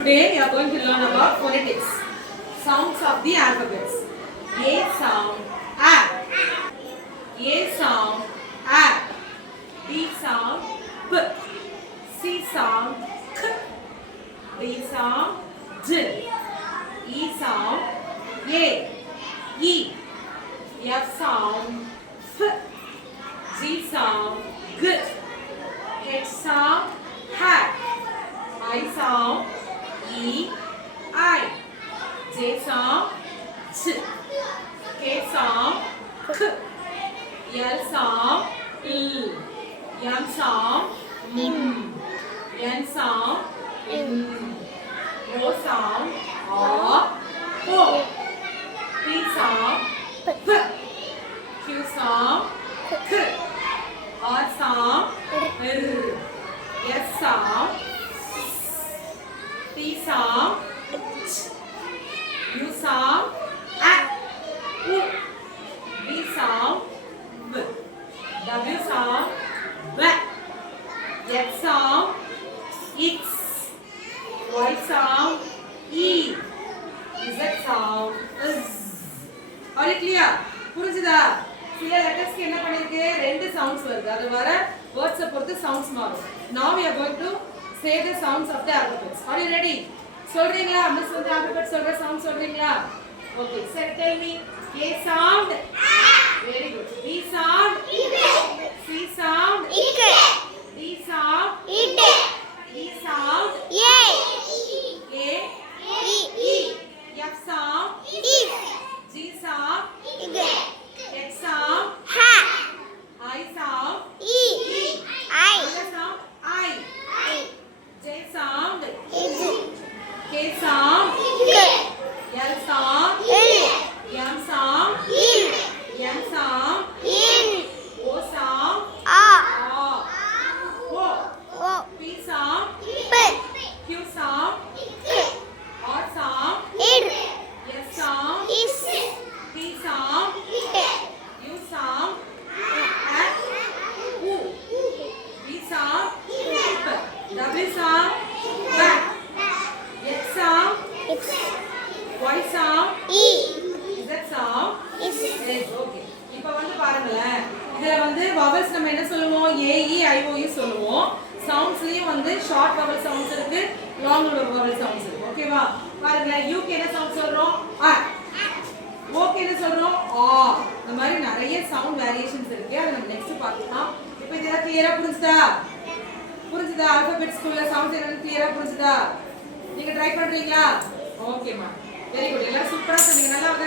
Today we are going to learn about phonetics, sounds of the alphabets. A sound A, A sound A, B sound B, C sound K, D sound D, E sound A, E, F sound F, G sound G, H sound H, I sound E, I, J sound Ch, K sound K, L sound L, M sound M, N sound N, O sound O, P sound P, Q sound K, R sound R, S sound T sound U sound A, U, V sound V, W sound V, X sound X, Y sound E, Z sound Z. Are you clear? புரிஞ்சுதா? சில லெட்டர்ஸ்க்கு என்ன பண்ணிருக்கு? ரெண்டு sounds வருது. அது வர words பொறுத்து sounds மாறும். Now we are going to say the sounds of the alphabets. Are you ready? சொல்றீங்களா? மிஸ் வந்து alphabet சொல்ற சவுண்ட் சொல்றீங்களா? Okay, sir, tell me. A sound A. Very good. B sound I. C sound I. D sound I. E sound A. A E. F sound I. G sound I. H sound H. I sound E. I sound I. J sound I. K sound K. L sound L. M sound In. N sound In. O sound A. O. P sound P. Q sound Q. R sound R. S sound Is. T sound T. U sound At. U. V sound P. W sound Back. X sound X. Y sound E. Z sound Is. Okay. இப்போ வந்து பாருங்களேன். இதுல வந்து vowels நம்ம என்ன சொல்லுவோம்? A E I O U சொல்லுவோம். சவுண்ட்ஸ்லயும் வந்து ஷார்ட் vowel சவுண்ட்ஸ் இருக்கு, லாங் vowel சவுண்ட்ஸ் இருக்கு. ஓகேவா? பாருங்களேன். U க்கு என்ன சவுண்ட் சொல்றோம்? A. O க்கு என்ன சொல்றோம்? A. இந்த மாதிரி நிறைய சவுண்ட் வேரியேஷன்ஸ் இருக்கு. அத நம்ம நெக்ஸ்ட் பார்க்கலாம். இப்போ இதெல்லாம் கிளியரா புரிஞ்சுதா? புரிஞ்சுதா? ஆல்பபெட் ஸ்கூல்ல சவுண்ட்ஸ் என்னன்னு கிளியரா புரிஞ்சுதா? நீங்க ட்ரை பண்றீங்களா? ஓகேமா. Very good. எல்லாரும் சூப்பரா சொன்னீங்க. நல்லா வந்து